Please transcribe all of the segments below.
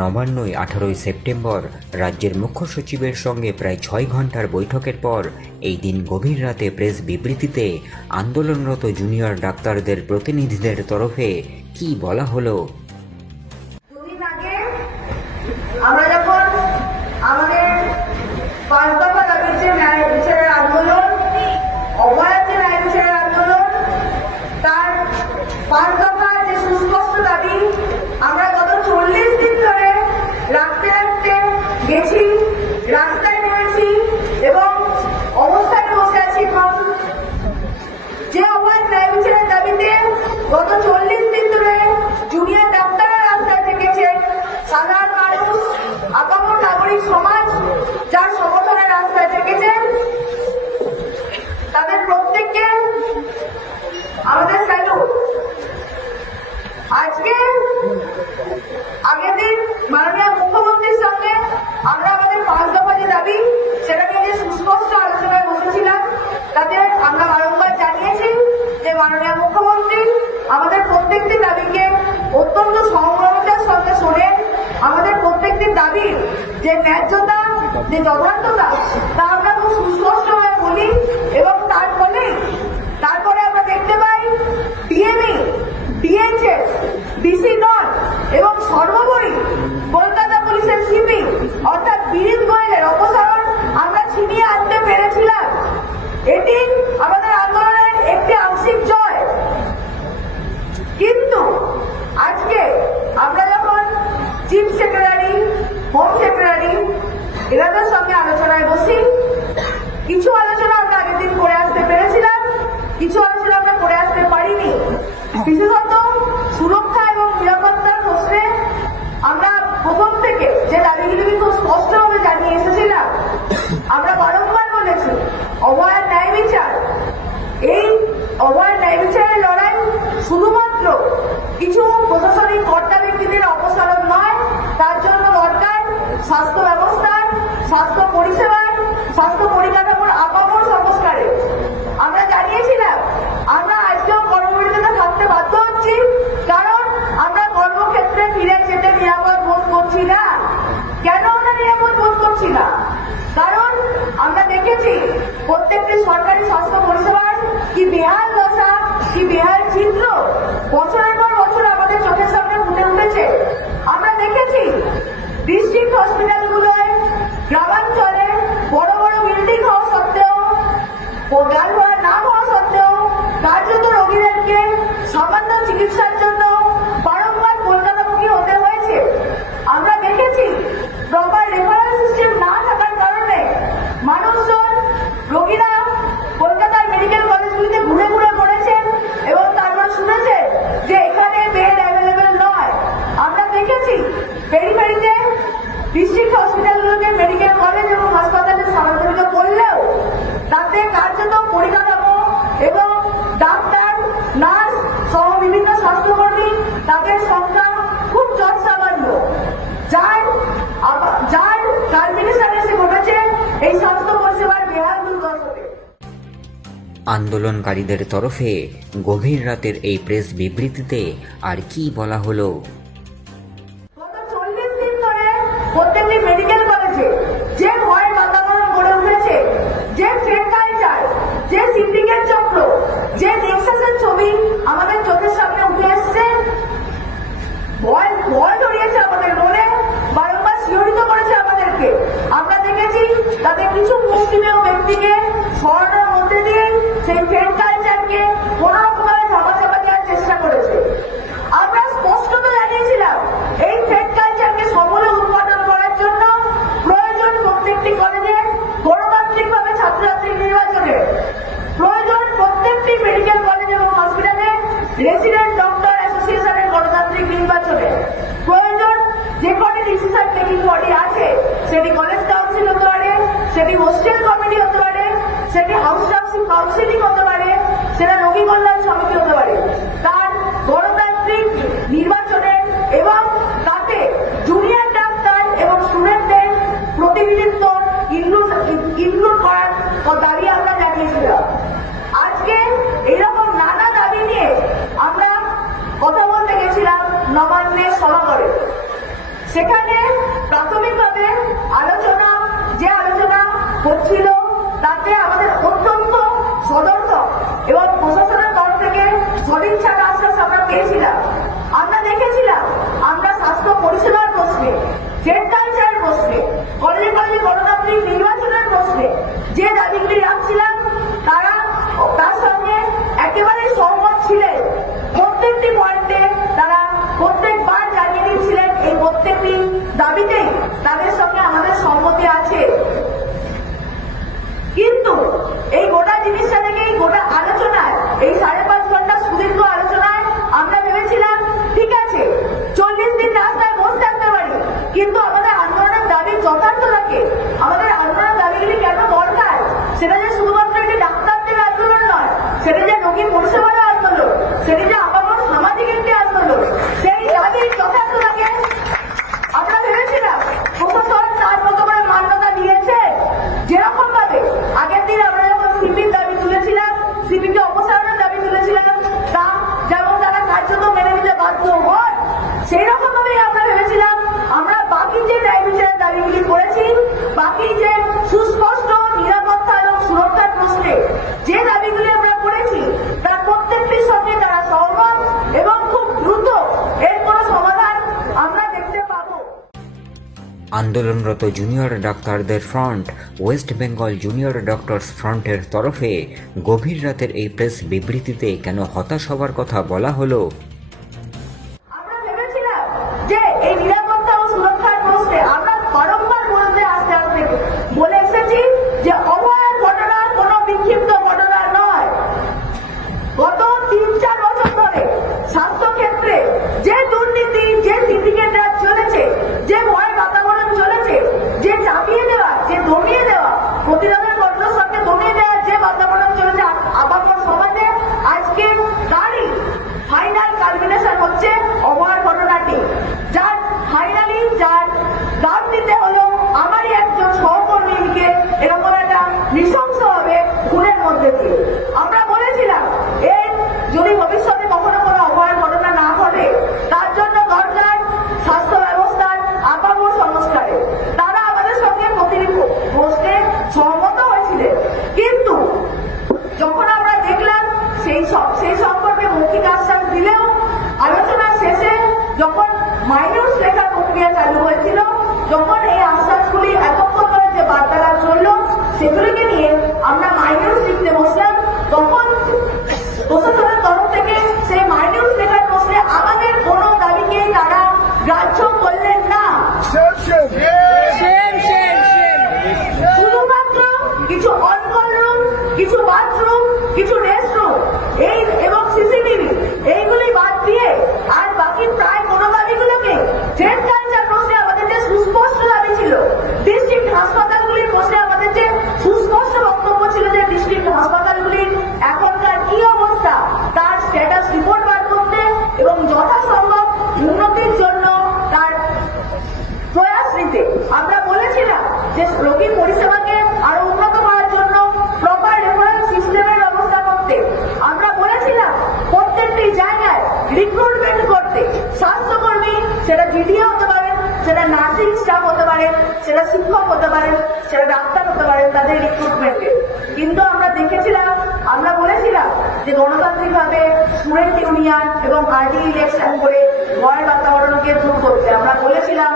নবান্নয় 18 September রাজ্যের মুখ্য সচিবের সঙ্গে প্রায় 6 ঘন্টার বৈঠকের পর এই দিন গভীর রাতে প্রেস বিবৃতিতে আন্দোলনরত জুনিয়র ডাক্তারদের প্রতিনিধিদের তরফে কি বলা হলো। আমরা যখন আমাদের 5 দফা দাবির যে ন্যায় বিচারের আন্দোলন, অভয়ার যে ন্যায় বিচারের আন্দোলন, তার 5 দফা যে সুস্পষ্ট দাবি আমরা গত 40 দিন ধরে রাখতে রাখতে গেছি, রাস্তায় নেমেছি এবং অবস্থানে বসে আছি। যে অভয়ার ন্যায় বিচারের দাবিতে গত 40 দিন ধরে জুনিয়র ডাক্তাররা রাস্তায় থেকেছে, সাধারণ মানুষ, আপামর নাগরিক সমাজ যার সমর্থনে রাস্তায় থেকেছেন, তাদের প্রত্যেককে আমাদের স্যালুট। আজকে আগের দিন মাননীয় মুখ্যমন্ত্রীর সঙ্গে আমরা আমাদের 5 দফা যে দাবি সেটা নিয়ে সুস্পষ্ট আলোচনায় বসেছিলাম। তাতে আমরা বারংবার জানিয়েছি যে মাননীয় মুখ্যমন্ত্রী আমাদের প্রত্যেকটি দাবিকে অত্যন্ত সংগ্রামতার সঙ্গে শোনেন। আমাদের প্রত্যেকটি দাবির যে ন্যায্যতা, যে যথার্থতা, তা আমরা খুব সুস্পষ্টভাবে বলি এবং তারপরে আমরা দেখতে পাই ডিএমই, ডিএইচএস, ডিসি নট এবং সর্বোপরি কলকাতা পুলিশের সিপি অর্থাৎ বিনীত গোয়েলের অপসারণ আমরা ছিনিয়ে আনতে পেরেছিলাম। এটি আমাদের আন্দোলনের একটি আংশিক জয়। কিন্তু আজকে আমরা যখন চিফ সেক্রেটারি, হোম সেক্রেটারি এনাদের সঙ্গে আলোচনায় বসি, কিছু আলোচনা আমরা আগের দিন করে আসতে পেরেছিলাম, কিছু আলোচনা আমরা করে আসতে পারিনি। বিশেষত সুরক্ষা এবং নিরাপত্তার প্রশ্নে আমরা প্রথম থেকে যে দাবিগুলি খুব স্পষ্টভাবে জানিয়ে এসেছিলাম। আমরা বারংবার বলেছি অভয়ার ন্যায় বিচার, এই অভয়ার ন্যায় বিচারের লড়াই শুধুমাত্র কিছু প্রশাসনিক কর্তা ব্যক্তিদের অপসারণ নয়, তার জন্য দরকার স্বাস্থ্য ব্যবস্থার, স্বাস্থ্য পরিষেবার, স্বাস্থ্য পরিকাঠামোর আপামর সংস্কারে। আমরা জানিয়েছিলাম আমরা আজকেও কর্মবিরতিতে থাকতে বাধ্য হচ্ছি, কারণ আমরা কর্মক্ষেত্রে ফিরে যেতে নিরাপদ বোধ করছি না। কেন আমরা নিরাপদ বোধ করছি না? কারণ আমরা দেখেছি প্রত্যেকটি সরকারি স্বাস্থ্য পরিষেবার কি বেহাল দশা, কি বেহাল চিত্র বছরের পর বছর আমাদের চোখের সামনে ফুটে উঠেছে। আমরা দেখেছি ডিস্ট্রিক্ট হসপিটালগুলোয় গ্রামাঞ্চলে বড় বড় বিল্ডিং হওয়া সত্ত্বেও, গাড়ি ঘোড়া না হওয়া সত্ত্বেও কার্যত রোগীদেরকে সামান্য চিকিৎসার জন্য বারংবার কলকাতামুখী হতে হয়েছে। আমরা দেখেছি প্রপার রেফারেল সিস্টেম না থাকার কারণে মানুষজন, রোগীরা কলকাতার মেডিকেল কলেজগুলিতে ঘুরে ঘুরে পড়েছেন এবং তারপর শুনেছেন যে এখানে বেড অ্যাভেলেবেল নয়। আমরা দেখেছি পেরিফেরিতে ডিস্ট্রিক্ট হসপিটালগুলোকে মেডিকেল কলেজ এবং হাসপাতালে স্থানান্তরিত করলেও তাতে কার্যত পরিকাঠামো এবং ডাক্তার, নার্স সহ বিভিন্ন স্বাস্থ্যকর্মী তাদের সংখ্যা খুব যৎসামান্য, যার কালমিনেশন এসে ঘটেছে এই স্বাস্থ্য পরিষেবার বেহাল দুর্দশাতে। আন্দোলনকারীদের তরফে গভীর রাতের এই প্রেস বিবৃতিতে আর কি বলা হলো। গত 40 দিন ধরে প্রত্যেকটি মেডিকেল কলেজে যে ভয়ের বাতাবরণ গড়ে উঠেছে, যে ফেক কালচার, যে সিন্ডিকেট চক্র, যে নেক্সাসের ছবি আমাদের চোখের সামনে উঠে এসছে, ভয় ধরিয়েছে আমাদের মনে, বারংবার শিহরিত করেছে আমাদেরকে। আমরা দেখেছি তাদের কিছু মুষ্টিমেয় ব্যক্তিকে সরানোর মধ্যে দিয়ে সেই ফেক কালচারকে কোনোরকমভাবে ধামাচাপা দেওয়ার চেষ্টা করেছে। আমরা স্পষ্টত জানিয়েছিলাম এই ফেক কালচারকে সমূলে উৎপাদন করার জন্য প্রয়োজন প্রত্যেকটি কলেজে গণতান্ত্রিকভাবে ছাত্রছাত্রী নির্বাচনে, প্রয়োজন প্রত্যেকটি মেডিকেল কলেজ এবং হসপিটালে রেসিডেন্ট ডক্টর অ্যাসোসিয়েশনের গণতান্ত্রিক নির্বাচনে, প্রয়োজন যে কটি ডিসিশন মেকিং বডি আছে, সেটি কলেজ কাউন্সিল হতে পারে, সেটি হোস্টেল কমিটি হতে পারে, সেটি হাউস কাউন্সিলিং হতে পারে, সেটা রোগী কল্যাণ সমিতি হতে পারে, তার গণতান্ত্রিক নির্বাচনে এবং তাতে জুনিয়র ডাক্তার এবং স্টুডেন্টদের প্রতিনিধিত্ব ইনক্লুড করার দাবি আমরা জানিয়েছিলাম। আজকে এরকম নানা দাবি নিয়ে আমরা কথা বলতে গেছিলাম নবান্নের সভাঘরে। সেখানে প্রাথমিকভাবে যে আলোচনা হচ্ছিল তাতে আমাদের অত্যন্ত সদর্থক এবং প্রশাসনের তরফ থেকে সদিচ্ছার আশ্বাস আমরা পেয়েছিলাম। আমরা দেখেছিলাম আমরা স্বাস্থ্য পরিষেবার প্রশ্নে, জেড কালচারের প্রশ্নে, কলেজে কলেজে গণতান্ত্রিক নির্বাচনের প্রশ্নে যে দাবিগুলি রাখছিলাম তার সঙ্গে একেবারে সহমত ছিলেন। প্রত্যেকটি পয়েন্টে তারা প্রত্যেকবার জানিয়ে দিচ্ছিলেন এই প্রত্যেকটি দাবিতেই তাদের সঙ্গে আমাদের সম্মতি আছে। কিন্তু এই গোটা জিনিসটা থেকে এই গোটা আলোচনায়, এই 5.5 ঘন্টা সুদীর্ঘ আলোচনায় আমরা ভেবেছিলাম ঠিক আছে 40 দিন রাস্তায় বসে থাকতে পারি, কিন্তু আমাদের আন্দোলনের দাবি যথার্থ থাকে, আমাদের আন্দোলনের দাবিগুলি কেন দরকার, সেটা যে শুধুমাত্র একটি ডাক্তারদের আন্দোলন নয়, সেটা যে রোগী পরিষেবার আন্দোলন, সেটি যে আপামর সামাজিক একটি আন্দোলন, সেই দাবি যথার্থ থাকে। আমরা ভেবেছিলাম প্রশাসন তার মতো করে মান্যতা দিয়েছে, যেরকম ভাবে আগের দিন আমরা যখন সিপির দাবি তুলেছিলাম, সিপিকে অপসারণের দাবি তুলেছিলাম, তা যেমন তারা কার্যত মেনে নিতে বাধ্য হয়, সেই রকম ভাবেই আমরা ভেবেছিলাম আমরা বাকি যে ন্যায় বিচারের দাবিগুলি করেছি, বাকি যে সুস্পষ্ট নিরাপত্তা এবং সুরক্ষার প্রশ্নে যে দাবিগুলি আমরা করেছি, তার প্রত্যেকটির সঙ্গে তারা সহমত এবং খুব দ্রুত এর কোনো সমাধান আমরা দেখতে পাবো। আন্দোলনরত জুনিয়র ডাক্তারদের front, West Bengal junior doctors ফ্রন্টের তরফে গভীর রাতের এই প্রেস বিবৃতিতে কেন হতাশ হবার কথা বলা হলো? আমরা ভেবেছিলাম যে এই নিরাপত্তা ও সুরক্ষার প্রশ্নে আমরা বারংবার বলতে আস্তে আস্তে বলে এসেছি যে অভয়ার ঘটনা কোনো বিক্ষিপ্ত ঘটনা নয়। গত 3-4 বছর ধরে স্বাস্থ্য ক্ষেত্রে যে দুর্নীতি, যে সিন্ডিকেট রাজ চলেছে, যে ভয় বাতাবরণ চলেছে, যে চাপিয়ে দেওয়া, যে দমিয়ে দেওয়া, প্রতিরোধের ঘটনার সঙ্গে দমিয়ে দেওয়ার যে বাতাবরণ চলেছে আপাতত সমাজে, আজকে তারই ফাইনাল কালমিনেশন হচ্ছে অভয়ার ঘটনাটি, যার দাম দিতে হলো আমারই একজন সহকর্মীকে এরকম একটা নৃশংসভাবে খুনের মধ্যে দিয়ে। আমরা বলেছিলাম এই যদি ভবিষ্যতে কখনো কোনো অভয়ার ঘটনা না ঘটে, তার জন্য দরকার স্বাস্থ্য ব্যবস্থার আপামর সংস্কারে। তারা আমাদের সঙ্গে প্রতিটি প্রশ্নে সহমত হয়েছিলেন, কিন্তু যখন আমরা দেখলাম সেই সম্পর্কে মৌখিক আশ্বাস দিলেও আলোচনার শেষে যখন মাইনিউটস লেখার প্রক্রিয়া চালু হয়েছিল, যখন এই আশ্বাসগুলি এতক্ষণ ধরে যে বার্তালাপ চলল সেগুলিকে নিয়ে আমরা মাইনিউটস লিখতে বসলাম, তখন প্রশাসনের তরফ থেকে সেই মাইনিউটস লেখার প্রশ্নে আমাদের কোনো দাবিকে তারা গ্রাহ্য করলেন না। শুধুমাত্র কিছু অনকল রুম, কিছু বাথরুম, কিছু রেস্টরুম এবং সিসিটিভি এইগুলি বাদ দিয়ে আর বাকি প্রায় কোনো দাবিগুলোকে জেড কালচার প্রশ্নে আমাদের যে সুস্পষ্ট দাবি ছিল, ডিস্ট্রিক্ট হাসপাতালগুলির প্রশ্নে আমাদের যে সুস্পষ্ট বক্তব্য ছিল যে ডিস্ট্রিক্ট হাসপাতালগুলির এখনকার কি অবস্থা তার স্ট্যাটাস রিপোর্ট বার করতে এবং যথাসম্ভব উন্নতির জন্য তার প্রয়াস নিতে। আমরা বলেছিলাম যে রোগী পরিষেবাকে আরো উন্নত করার জন্য প্রপার রেফারেন্স সিস্টেমের ব্যবস্থা করতে। আমরা বলেছিলাম প্রত্যেকটি জায়গায় রিক্রুটমেন্ট করতে, স্বাস্থ্যকর্মী সেটা জিডিও হতে পারেন, সেটা নার্সিং স্টাফ হতে পারেন, সেটা শিক্ষক হতে পারেন, সেটা ডাক্তার হতে পারেন, তাদের রিক্রুটমেন্টে। কিন্তু আমরা দেখেছিলাম, আমরা বলেছিলাম যে গণতান্ত্রিক ভাবে স্টুডেন্ট ইউনিয়ন এবং আরডি ইলেকশন করে ভয়ের বাতাবরণকে দূর করতে। আমরা বলেছিলাম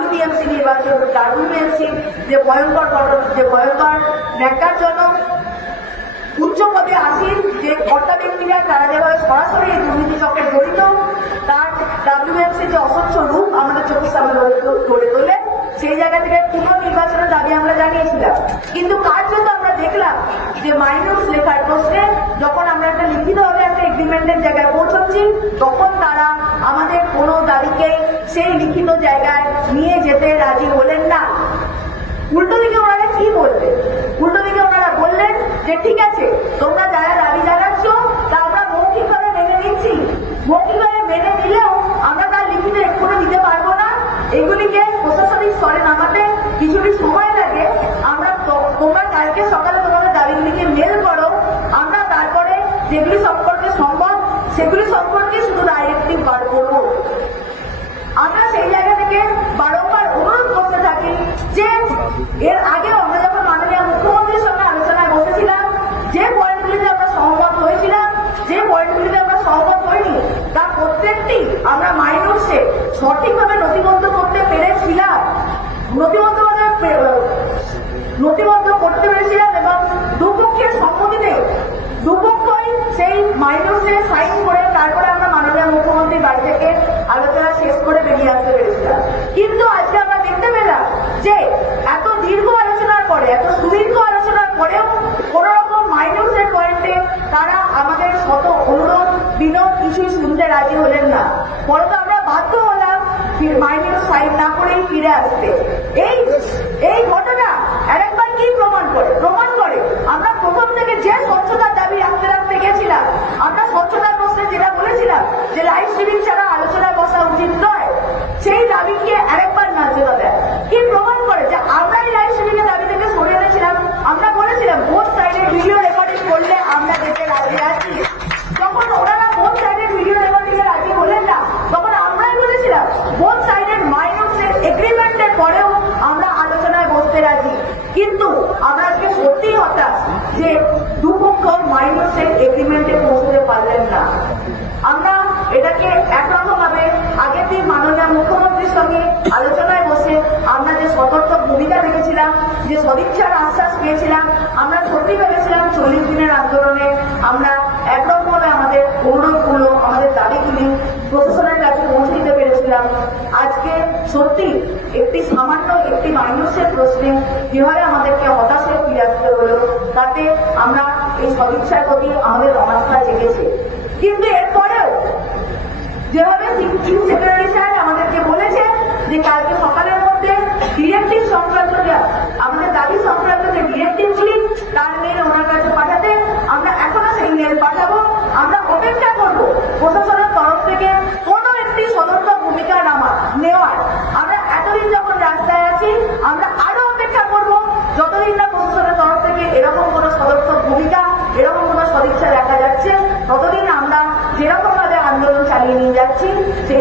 WBMC নির্বাচন, WBMC যে ভয়ঙ্কর ন্যাক্কারজনক উচ্চ পদে আসীন যে কর্তা ব্যক্তিরা তারা যেভাবে সরাসরি এই দুর্নীতি চক্রে জড়িত, তার WBMC যে অস্বচ্ছ রূপ আমাদের চোখের সামনে গড়ে তোলে, সেই জায়গা থেকে পুনর্নির্বাচনের দাবি আমরা জানিয়েছিলাম। কিন্তু কার্যত আমরা দেখলাম যে মাইনিউটস লেখার প্রশ্নে যখন আমরা একটা লিখিতভাবে একটা এগ্রিমেন্টের জায়গায় পৌঁছচ্ছি, তখন তারা আমাদের কোনো দাবিকে সেই লিখিত জায়গায় নিয়ে যেতে রাজি হলেন না। উল্টো দিকে ওনারা কি বললেন? উল্টো দিকে ওনারা বললেন যে ঠিক আছে, তোমরা যারা দাবি জানাচ্ছ তা আমরা মৌখিকভাবে মেনে নিচ্ছি, মৌখিকভাবে মেনে নিলেও আমরা তার লিখিত এক্ষুনি দিতে পারবো না, এগুলিকে প্রশাসনিক স্তরে নামাতে কিছুটি সময় লাগে, আমরা তোমরা কালকে সকালে তোমাদের দাবিগুলিকে মেল করো, আমরা তারপরে যেগুলি সম্পর্কে সম্ভব সেগুলি সম্পর্কে শুধু ডাইরেক্টিভ বার করবো। আমরা সেই জায়গা থেকে দুপক্ষের সম্মতিতে দুপক্ষই সেই মাইনসে সাইন করে তারপরে আমরা মাননীয় মুখ্যমন্ত্রীর বাড়ি থেকে আলোচনা শেষ করে বেরিয়ে আসতে পেরেছিলাম। কিন্তু আজকে আমরা দেখতে পেলাম যে এত দীর্ঘ আলোচনার পরে, এত সুদীর্ঘ আলোচনার পরেও কোন রকম মাইনসের পয়েন্টে তারা আমাদের শত অনুরোধ বিনোদ কিছুই শুনতে রাজি হলেন না। পরে তো আমরা বাধ্য হলাম মাইনস সাইন না করেই ফিরে আসতে। এই ঘটনা আরেকবার কি প্রমাণ করে আমরা প্রথম থেকে যে স্বচ্ছতার দাবি রাখতে রাখতে গেছিলাম, আমরা স্বচ্ছতার প্রশ্নে যেটা বলেছিলাম যে লাইভ স্ট্রিমিং ছাড়া আলোচনা বসা উচিত নয়, সেই দাবিকে আরেকবার ন্যায্যতা দেয়। কি প্রমাণ করে যে আমরা এই লাইভ স্ট্রিমিং এর দাবি থেকে সরে এনেছিলাম। আমরা বলেছিলাম বোথ সাইডের ভিডিও রেকর্ডিং করলে আমরা যেতে রাজি আছি। যখন ওনারা বোথ সাইডের ভিডিও রেকর্ডিং এ রাজি হলেন না, তখন আমরাই বলেছিলাম বোথ সাইডের মাইনসের এগ্রিমেন্টের পরেও আমরা আলোচনায় বসতে রাজি। কিন্তু আমরা আজকে সত্যি হতাশ যে দুপক্ষ মাইনসের এগ্রিমেন্টে পৌঁছতে পারলেন না। আমরা এটাকে একরকম ভাবে আগের দিন মাননীয় মুখ্যমন্ত্রীর সঙ্গে আলোচনায় বসে আমরা যে সতর্ক ভূমিকা রেখেছিলাম, যে সদিচ্ছার আশ্বাস পেয়েছিলাম, আমরা সত্যি ভেবেছিলাম 40 দিনের আন্দোলনে আমরা একরকম ভাবে আমাদের অনুরোধগুলো, আমাদের দাবিগুলি প্রশাসনের কাছে পৌঁছে দিতে পেরেছিলাম। আজকে সত্যি একটি সামান্য একটি মাইনসের প্রশ্নে যেভাবে আমাদেরকে হতাশ হয়ে ফিরে আসতে হলো, তাতে আমরা এই সদিচ্ছার প্রতি আমাদের অনাস্থা জেগেছে। কিন্তু এরপরেও যেভাবে চিফ সেক্রেটারি স্যার আমাদেরকে বলেছেন যে কালকে সকালের মধ্যে ডিরেক্টিভ সংক্রান্ত, আমাদের দাবি সংক্রান্ত যে ডিরেক্টিভগুলি তার মেল ওনার কাছে পাঠাতে, আমরা এখনো সেই মেল পাঠাবো। আমরা অপেক্ষা করব প্রশাসনের তরফ থেকে কোনো একটি সতর্ক ভূমিকা নেওয়ার। আমরা এতদিন যখন রাস্তায় আছি, আমরা আরো অপেক্ষা করব যতদিন না প্রশাসনের তরফ থেকে এরকম কোনো সতর্ক ভূমিকা, এরকম কোনো সদিচ্ছা দেখা যাচ্ছে, ততদিন আমরা যেরকম ভাবে আন্দোলন চালিয়ে নিয়ে যাচ্ছি সেই